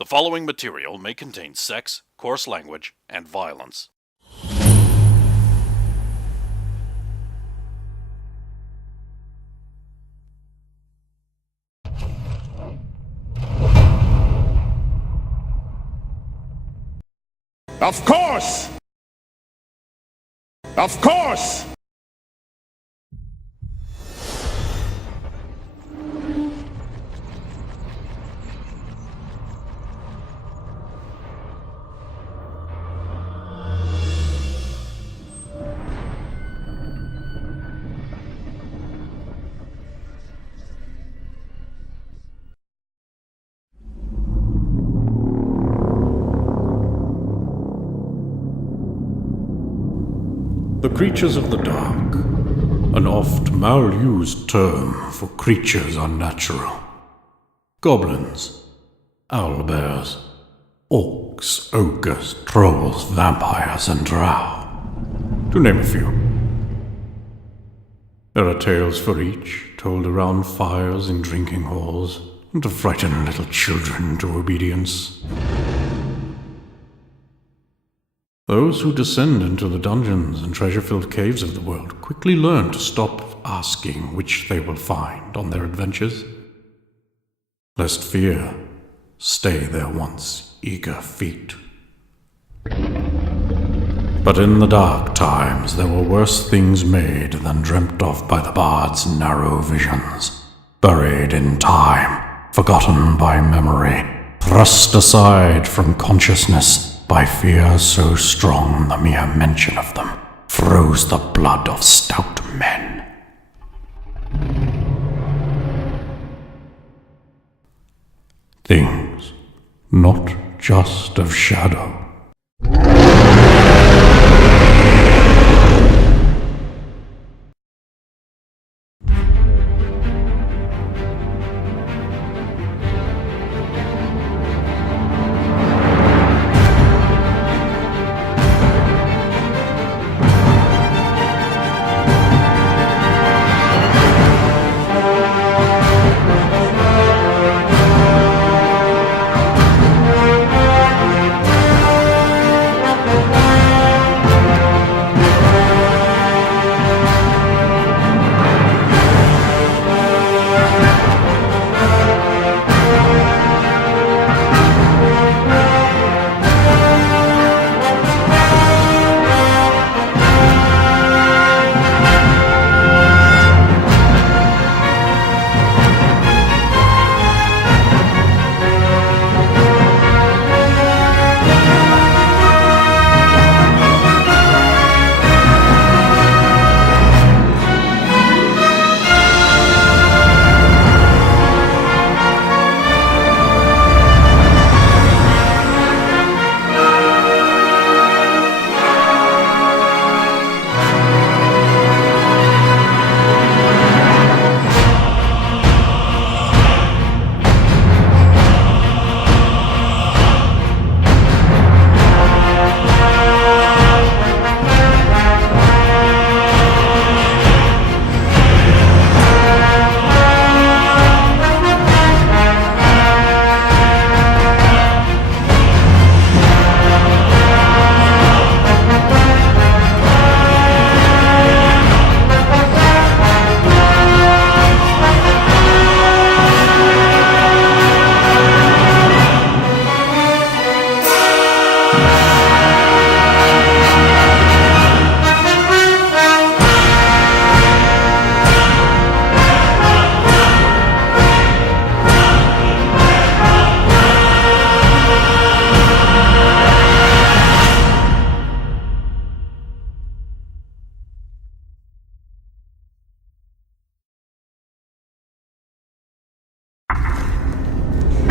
The following material may contain sex, coarse language, and violence. Of course! Of course! The creatures of the dark, an oft malused term for creatures unnatural. Goblins, owlbears, orcs, ogres, trolls, vampires, and drow, to name a few. There are tales for each, told around fires in drinking halls, and to frighten little children to obedience. Those who descend into the dungeons and treasure-filled caves of the world quickly learn to stop asking which they will find on their adventures, lest fear stay their once eager feet. But in the dark times there were worse things made than dreamt of by the bard's narrow visions, buried in time, forgotten by memory, thrust aside from consciousness by fear so strong the mere mention of them froze the blood of stout men. Things not just of shadow.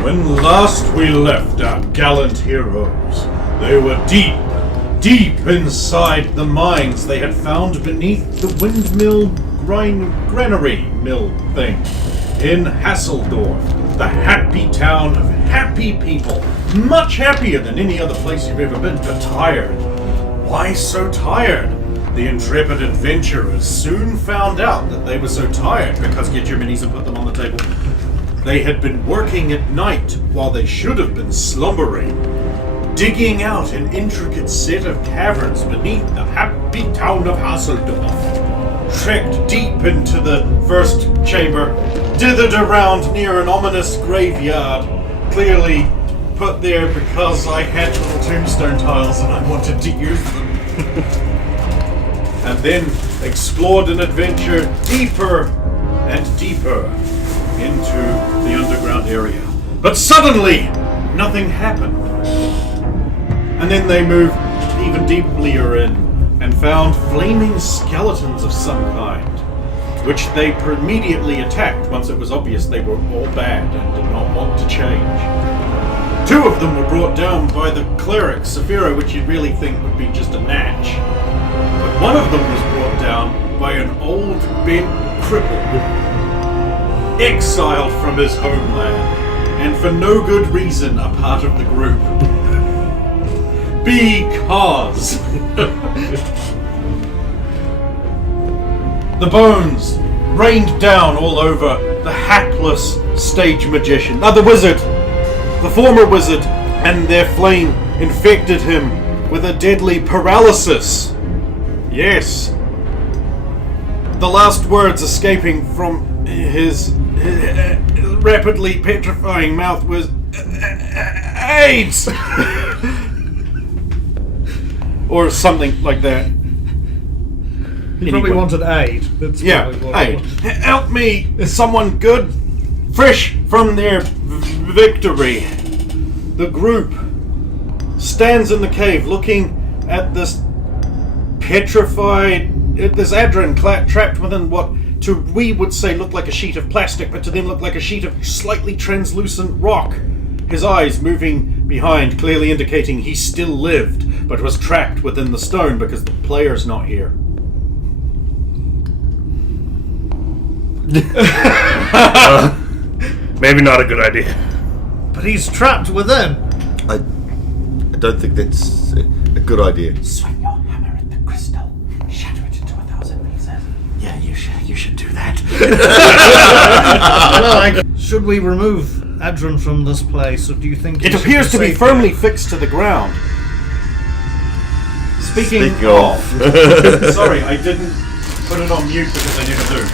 When last we left our gallant heroes, they were deep inside the mines they had found beneath the windmill granary mill thing in Hasseldorf, the happy town of happy people, much happier than any other place you've ever been, but tired. Why so tired? The intrepid adventurers soon found out that they were so tired because get your minis and put them on the table. They had been working at night while they should have been slumbering, digging out an intricate set of caverns beneath the happy town of Hasseldorf, trekked deep into the first chamber, dithered around near an ominous graveyard, clearly put there because I had little tombstone tiles and I wanted to use them. And then explored an adventure deeper and deeper into the underground area. But suddenly, nothing happened. And then they moved even deeper in and found flaming skeletons of some kind, which they immediately attacked once it was obvious they were all bad and did not want to change. 2 of them were brought down by the cleric, Saphira, which you'd really think would be just a natch. But one of them was brought down by an old, bent cripple, exiled from his homeland, and for no good reason a part of the group. Because the bones rained down all over the hapless stage magician, the wizard, the former wizard, and their flame infected him with a deadly paralysis. Yes. The last words escaping from his rapidly petrifying mouth was AIDS! Or something like that. He probably wanted aid. That's aid. Help me, someone good, fresh from their victory. The group stands in the cave looking at this petrified, this Adrin trapped within what to we would say looked like a sheet of plastic, but to them looked like a sheet of slightly translucent rock. His eyes moving behind, clearly indicating he still lived, but was trapped within the stone because the player's not here. Maybe not a good idea. But he's trapped within. I don't think that's a good idea. Swing your hammer at the crystal. Shatter it into 1,000 pieces. Yeah, you should do that. Should we remove Adron from this place, or do you think it appears to be firmly fixed to the ground? Speaking of... Sorry, I didn't put it on mute because I never do.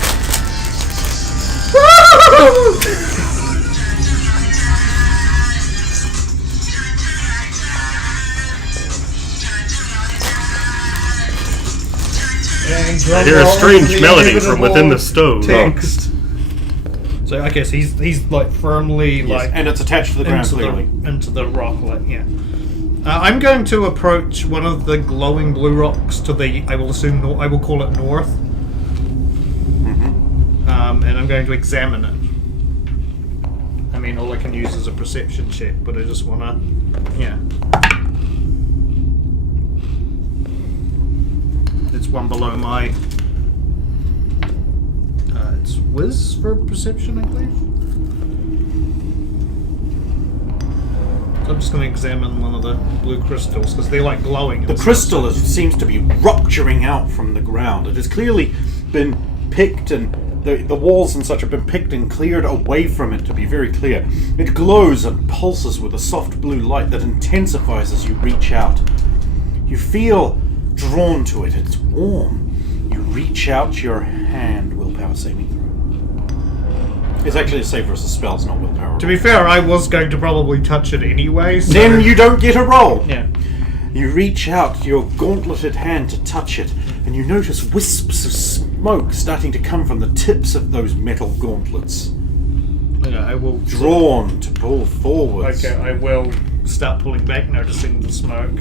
I hear a strange melody from within the stone. Text. So I guess he's like firmly like, and it's attached to the ground clearly into the rock. Like, yeah. I'm going to approach one of the glowing blue rocks to the. I will assume I will call it north. Mm-hmm. And I'm going to examine it. I mean, all I can use is a perception check, but I just want to, yeah. It's one below my. It's whiz for perception, I believe. So I'm just going to examine one of the blue crystals because they like glowing. The crystal seems to be rupturing out from the ground. It has clearly been picked, and the walls and such have been picked and cleared away from it, to be very clear. It glows and pulses with a soft blue light that intensifies as you reach out. You feel drawn to it. It's warm. You reach out your hand. Willpower saving throw. It's actually a save versus spells, not willpower. To be fair, I was going to probably touch it anyway. So then you don't get a roll. Yeah. You reach out your gauntleted hand to touch it, and you notice wisps of smoke starting to come from the tips of those metal gauntlets. Yeah, I will drawn to pull forwards. Okay, I will start pulling back, noticing the smoke.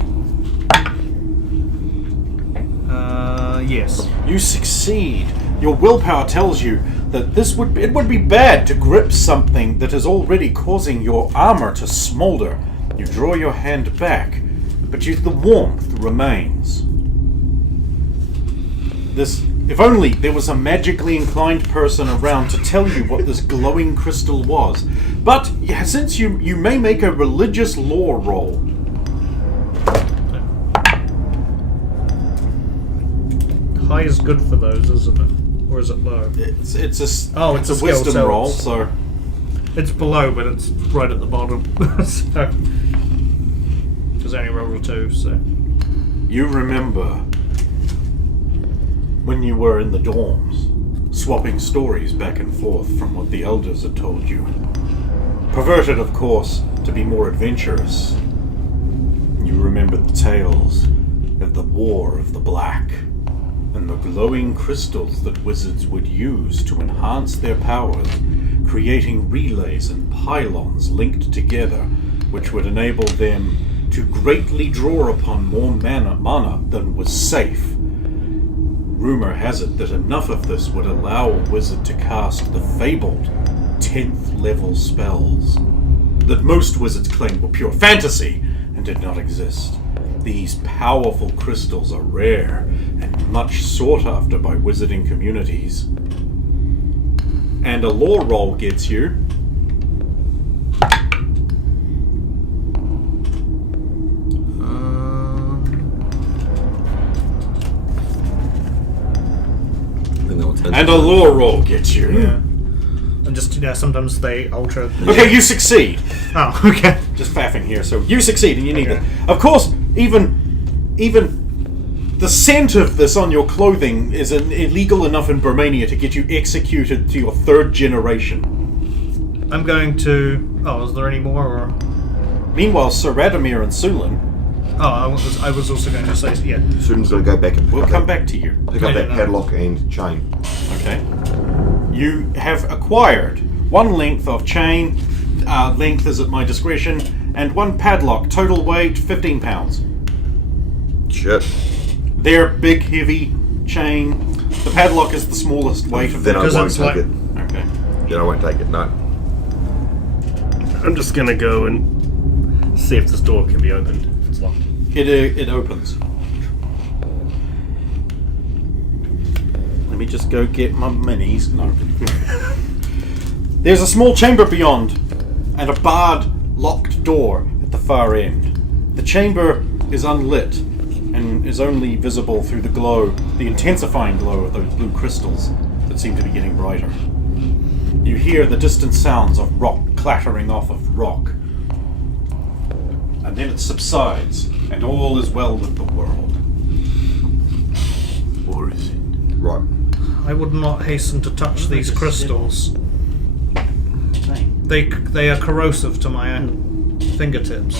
Yes. You succeed. Your willpower tells you that it would be bad to grip something that is already causing your armor to smolder. You draw your hand back, but the warmth remains. If only there was a magically inclined person around to tell you what this glowing crystal was. But since you may make a religious lore roll. High is good for those, isn't it? Or is it low? It's a wisdom roll, so It's below, but it's right at the bottom. So, because I only rolled a 2, so. You remember when you were in the dorms, swapping stories back and forth from what the elders had told you. Perverted, of course, to be more adventurous. You remember the tales of the War of the Black, and the glowing crystals that wizards would use to enhance their powers, creating relays and pylons linked together, which would enable them to greatly draw upon more mana than was safe. Rumor has it that enough of this would allow a wizard to cast the fabled 10th level spells that most wizards claim were pure fantasy and did not exist. These powerful crystals are rare and much sought after by wizarding communities. And a lore roll gets you and a lore roll gets you. Yeah. And just, sometimes they alter. Okay, you succeed. Oh, okay. Just faffing here, so you succeed and you need it. Of course, even the scent of this on your clothing is illegal enough in Burmania to get you executed to your 3rd generation. I'm going to... Oh, is there any more, or...? Meanwhile, Sir Radomir and Sulin... Oh, I was also going to say, yeah. Sudan's going to go back and We'll come back to you. pick up that padlock and chain. Okay. You have acquired 1 length of chain, length is at my discretion, and 1 padlock, total weight 15 pounds. Shit. They're big, heavy chain. The padlock is the smallest weight of Then them. I won't it's take like- it. Okay. Then I won't take it, no. I'm just gonna go and see if this door can be opened. If it's locked. It opens. Let me just go get my minis. No. There's a small chamber beyond, and a barred, locked door at the far end. The chamber is unlit, and is only visible through the glow, the intensifying glow of those blue crystals that seem to be getting brighter. You hear the distant sounds of rock clattering off of rock. And then it subsides, and all is well with the world. Or is it? Right. I would not hasten to touch these crystals. They are corrosive to my fingertips.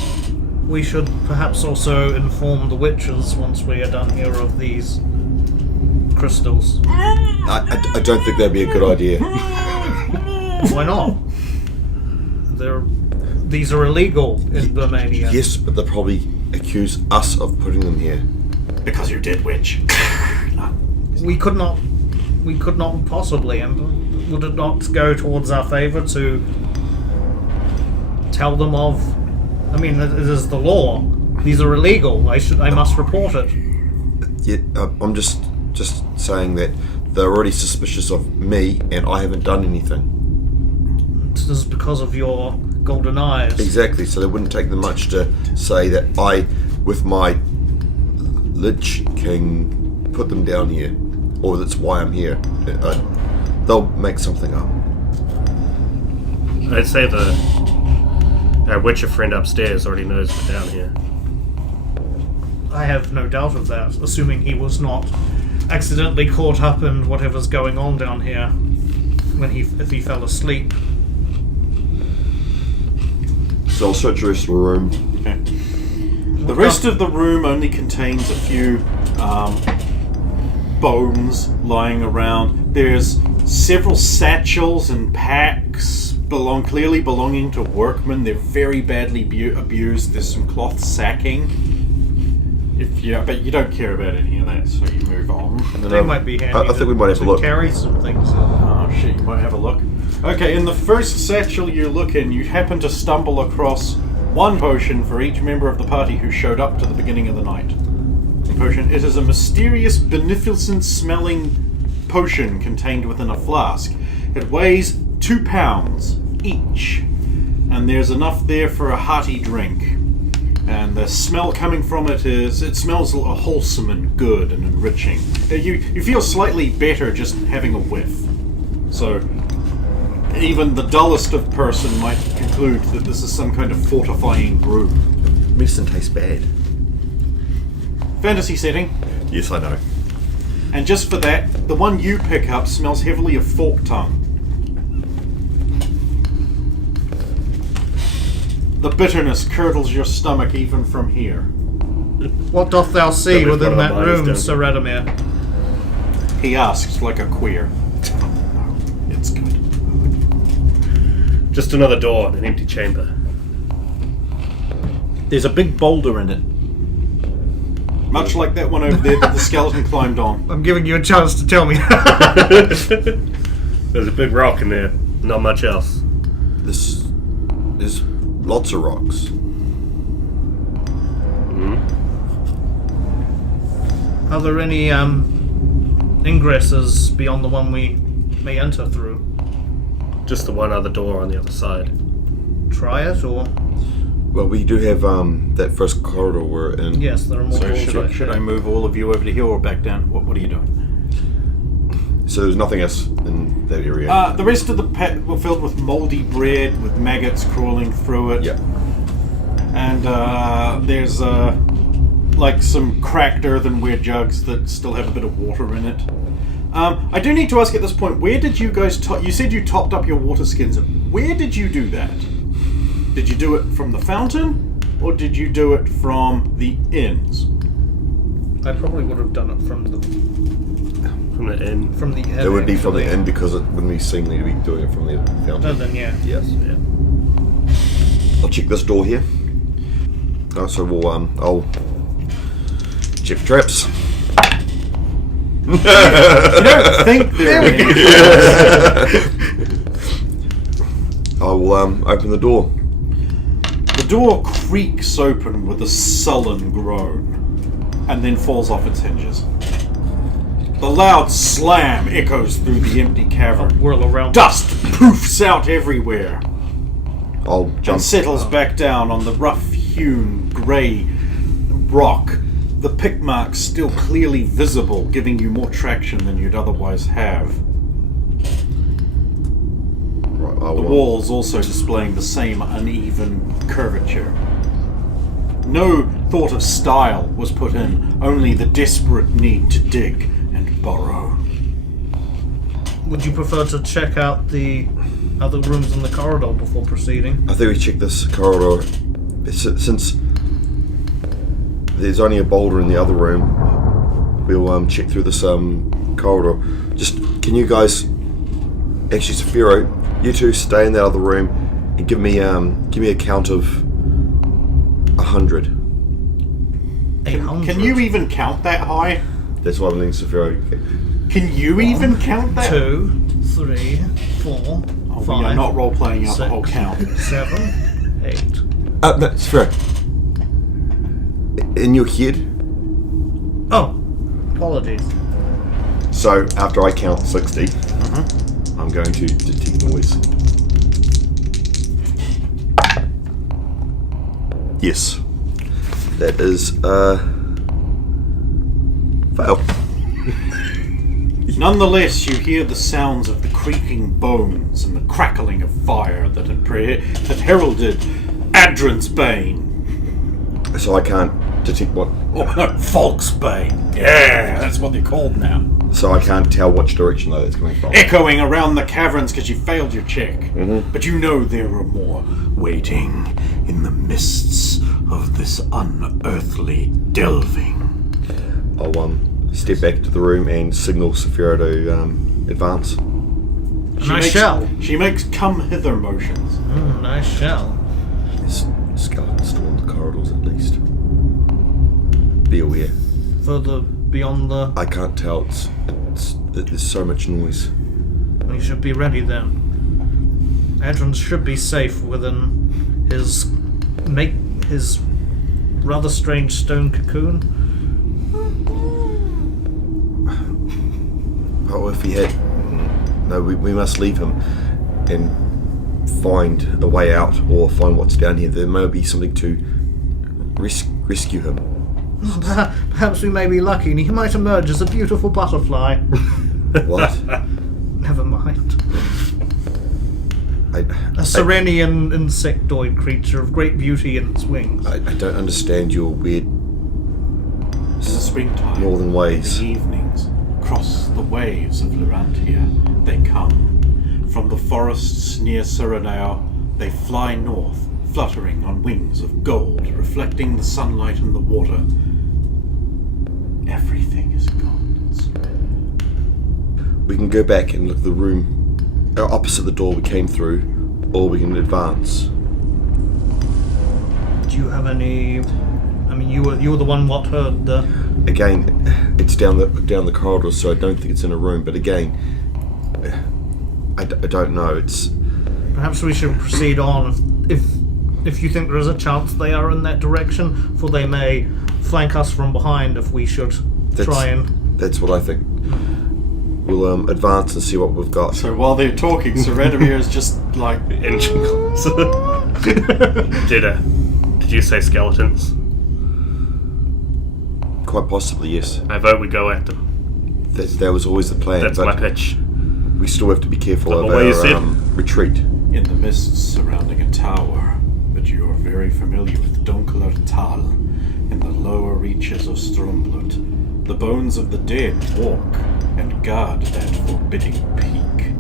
We should perhaps also inform the witches once we are done here of these crystals. I don't think that'd be a good idea. Why not? These are illegal in Burmania. Yes, but they'll probably accuse us of putting them here. Because you're dead witch. We could not possibly, and would it not go towards our favour to tell them of? I mean, it is the law. These are illegal. I must report it. Yeah, I'm just saying that they're already suspicious of me, and I haven't done anything. This is because of your golden eyes. Exactly. So it wouldn't take them much to say that I, with my Lich King, put them down here, or that's why I'm here. They'll make something up. I'd say our witcher friend upstairs already knows we're down here. I have no doubt of that, assuming he was not accidentally caught up in whatever's going on down here if he fell asleep. So I'll search the rest of the room. Okay. The rest of the room only contains a few bones lying around. There's several satchels and packs clearly belonging to workmen. They're very badly abused. There's some cloth sacking. But you don't care about any of that, so you move on. They might be handy. I think we might have a look. Carry some things. Oh shit, you might have a look. Okay, in the first satchel you look in, you happen to stumble across 1 potion for each member of the party who showed up to the beginning of the night. Potion. It is a mysterious, beneficent-smelling potion contained within a flask. It weighs 2 pounds each, and there's enough there for a hearty drink. And the smell coming from it smells wholesome and good and enriching. You feel slightly better just having a whiff. So, even the dullest of person might conclude that this is some kind of fortifying brew. Medicine tastes bad. Fantasy setting. Yes, I know. And just for that, the one you pick up smells heavily of fork tongue. The bitterness curdles your stomach even from here. What doth thou see Don't within be that one of mine, room, don't Sir you? He asks like a queer. No, it's good. Just another door and an empty chamber. There's a big boulder in it. Much like that one over there that the skeleton climbed on. I'm giving you a chance to tell me. There's a big rock in there. Not much else. There's lots of rocks. Are there any ingresses beyond the one we may enter through? Just the one other door on the other side. Try it, or Well, we do have that first corridor we're in. yes, there are more So doors right should there. I move all of you over to here or back down? What are you doing? So there's nothing else in that area. The rest of the pit were filled with mouldy bread with maggots crawling through it. Yeah. And there's like some cracked earthenware jugs that still have a bit of water in it. I do need to ask at this point, where did you guys you said you topped up your water skins. Where did you do that? Did you do it from the fountain, or did you do it from the inns? I probably would have done it from the inn. inn. It would be from the inn because it wouldn't be seen to be doing it from the No, fountain. then yeah. Yes. Yeah. I'll check this door here. So we'll I'll check for traps. You don't think there I will open the door. The door creaks open with a sullen groan, and then falls off its hinges. The loud slam echoes through the empty cavern. Whirl around. Dust poofs out everywhere, I'll jump. and settles back down on the rough-hewn grey rock. The pick marks still clearly visible, giving you more traction than you'd otherwise have. Right, The walls also displaying the same uneven curvature. No thought of style was put in, only the desperate need to dig and burrow. Would you prefer to check out the other rooms in the corridor before proceeding? I think we check this corridor. Since there's only a boulder in the other room, we'll check through this corridor. Just can you guys, actually, Saphiro, you two stay in that other room and give me a count of 100. 800. Can you even count that high? That's what I'm letting Saphiro. Can you even count that? 2, 3, 4, Oh, 5. we are not role-playing out the 6, whole count. 7, 8. No, Saphiro. In your head. Oh, apologies. So after I count 60, I'm going to detect noise. Yes. That is fail. Nonetheless, you hear the sounds of the creaking bones and the crackling of fire that had heralded Adran's Bane. So I can't detect what. Oh, no, Folk's Bane. Yeah, that's what they're called now. So I can't tell which direction though it's coming from. Echoing around the caverns because you failed your check. But you know there are more waiting in the mists of this unearthly delving. I'll step back to the room and signal Saphira to advance. She makes come hither motions. Nice shell. There's skeletons still in the corridors at least. Be aware. Further beyond the... I can't tell. There's so much noise. We should be ready then. Adrian should be safe within his rather strange stone cocoon. Oh, if he had... No, we must leave him and find a way out or find what's down here. There may be something to rescue him. Perhaps we may be lucky and he might emerge as a beautiful butterfly. What? Never mind. A Serenian insectoid creature of great beauty in its wings. I don't understand your weird In the springtime, northern ways. in the evenings, across the waves of Lurantia, they come. From the forests near Suranao, they fly north, fluttering on wings of gold, reflecting the sunlight and the water. Everything is gold. We can go back and look at the room opposite the door we came through, or we can advance. Do you have any? I mean, you were the one what heard the. Again, it's down the corridor, so I don't think it's in a room. But again, I don't know. It's Perhaps we should proceed on if you think there is a chance they are in that direction, for they may flank us from behind if we should try and. That's what I think. We'll advance and see what we've got. So while they're talking, Serenimir is just like Engine Did you say skeletons? Quite possibly, yes. I vote we go at them. That was always the plan. That's but my pitch. we still have to be careful Is that of what you our said? retreat. in the mists surrounding a tower, but you are very familiar with Donkeler Tal in the lower reaches of Strumblut. The bones of the dead walk and guard that forbidding peak.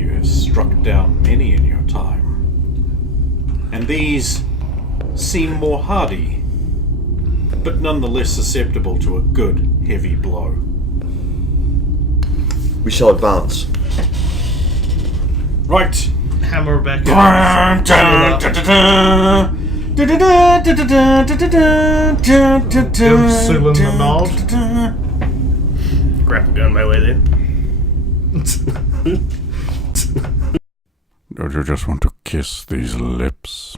You have struck down many in your time, and these seem more hardy, but nonetheless susceptible to a good, heavy blow. We shall advance. Right. Hammer back in. Give Sulan the nod. Grapple gun my way there. Don't you just want to kiss these lips?